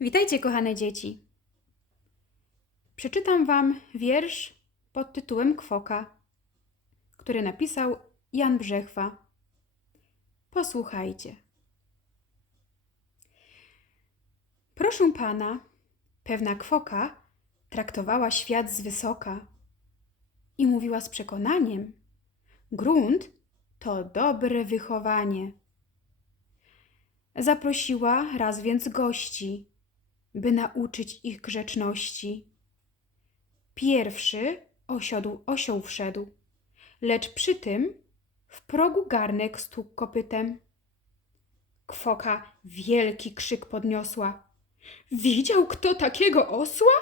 Witajcie, kochane dzieci. Przeczytam Wam wiersz pod tytułem Kwoka, który napisał Jan Brzechwa. Posłuchajcie. Proszę pana, pewna kwoka traktowała świat z wysoka i mówiła z przekonaniem: Grunt to dobre wychowanie. Zaprosiła raz więc gości, by nauczyć ich grzeczności. Pierwszy osiodł osioł wszedł, lecz przy tym w progu garnek stukł kopytem. Kwoka wielki krzyk podniosła. Widział kto takiego osła?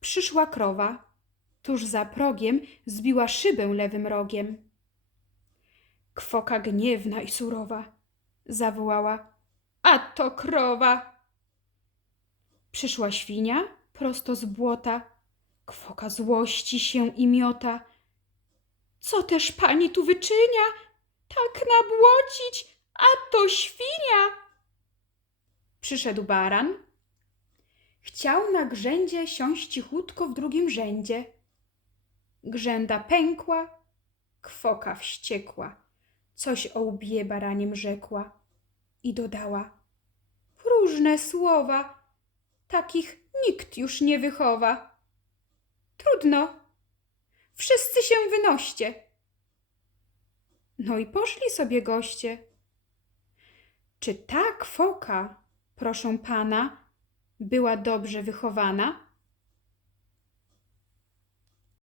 Przyszła krowa, tuż za progiem zbiła szybę lewym rogiem. Kwoka gniewna i surowa zawołała: A to krowa! Przyszła świnia prosto z błota. Kwoka złości się i miota. Co też pani tu wyczynia? Tak nabłocić, a to świnia! Przyszedł baran. Chciał na grzędzie siąść cichutko w drugim rzędzie. Grzęda pękła, kwoka wściekła, coś o łbie baraniem rzekła i dodała różne słowa, takich nikt już nie wychowa. Trudno, wszyscy się wynoście. No i poszli sobie goście. Czy ta kwoka, proszę pana, była dobrze wychowana?